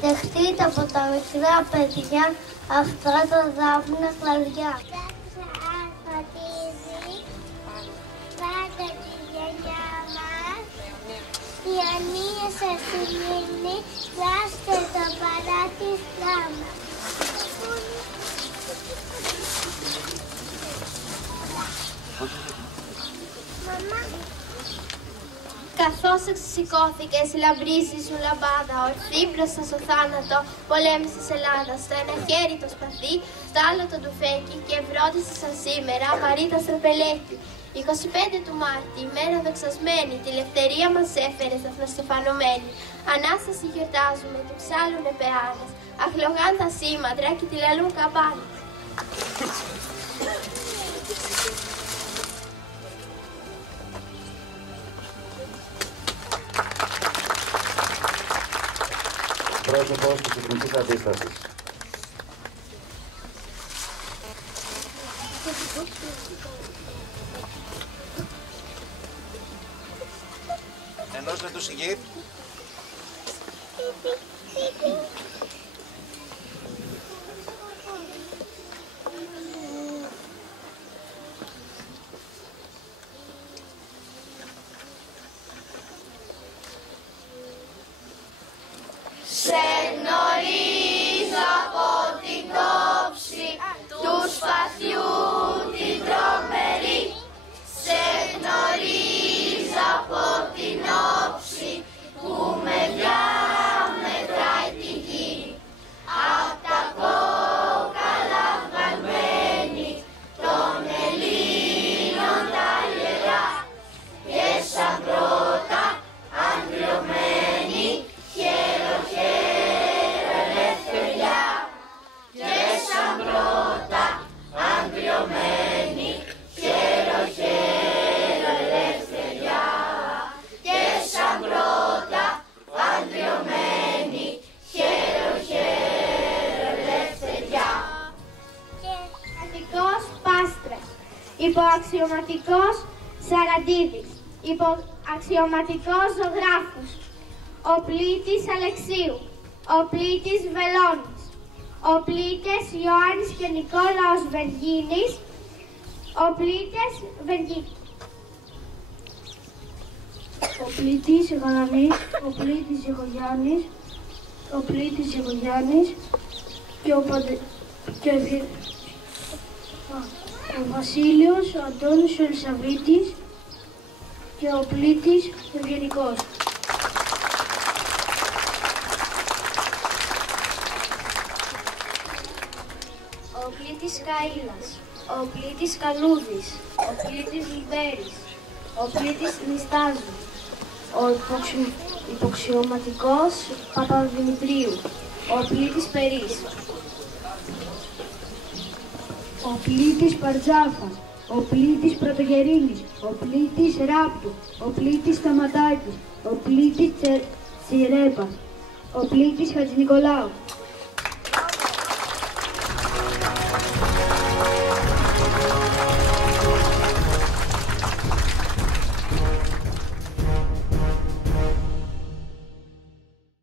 Δεχτείτε από τα μικρά παιδιά αυτά τα δάφνα κλαδιά. Φωτίζει πάντα τη γιαγιά μας. Η ανία σας είναι, κλάστε το παράτησά μας. Μαμά. Καθώς εξισηκώθηκε η λαμπρή σου λαμπάδα, ορθή μπροστά στο θάνατο, πολέμησες Ελλάδα. Στο ένα χέρι το σπαθί, στο άλλο το τουφέκι και ευρώντισε σαν σήμερα βαρύ τα στραπελέκι. 25 του Μάρτη, ημέρα δοξασμένη, τη ελευθερία μας έφερε σταθμοστεφανωμένη. Ανάσταση γιορτάζουμε, του ψάλουνε πεάνες, αχλογάν τα σήματρα και τη λαλούν καμπάνες. Πρόσωπος της Εθνικής Αντίστασης. Ενώστε τους ηγείτ. Σε γνωρίζω από την τόψη του σπαθιού την τρομερή. Σε γνωρίζω από την όψη που με διαμετράει τη γη. Απ' τα κόκαλα βγαλμένη των Ελλήνων τα ιερά και σαν πρώτα αντριωμένη χέρο ελευθεριά και σαν πρώτα αντριωμένη χέρο ελευθεριά και σαν πρώτα αντριωμένη χέρο ελευθεριά. Και Αττικός Πάστρας, υποαξιωματικός Σαραντίδης, υποαξιωματικός Ζωγράφος, ο πλήτης Αλεξίου, ο πλήτης Βελώνης, ο πλήτης Ιωάννης και Νικόλαος Βεργίνης, ο πλήτης Βεργίνης. Ο πλήτης Γαλανής, ο πλήτης Γεγογιάννης, ο πλήτης Γεγογιάννης και ο Βασίλειος, ο Αντώνης ο Ελισαβήτης και ο πλήτης Ευγενικός. Ο πλήτης Καΐλας, ο πλήτης Καλούδης, ο πλήτης Λιμπέρης, ο πλήτης Νηστάζου, ο υποξιωματικός Παπαδημητρίου, ο πλήτης Περής, ο πλήτης Παρτζάφας, ο πλήτης Πρωτογερίνης, ο πλήτης Ράπτου, ο πλήτης Σταματάκης, ο πλήτης Τσιρέπας, ο πλήτης Χατζηνικολάου,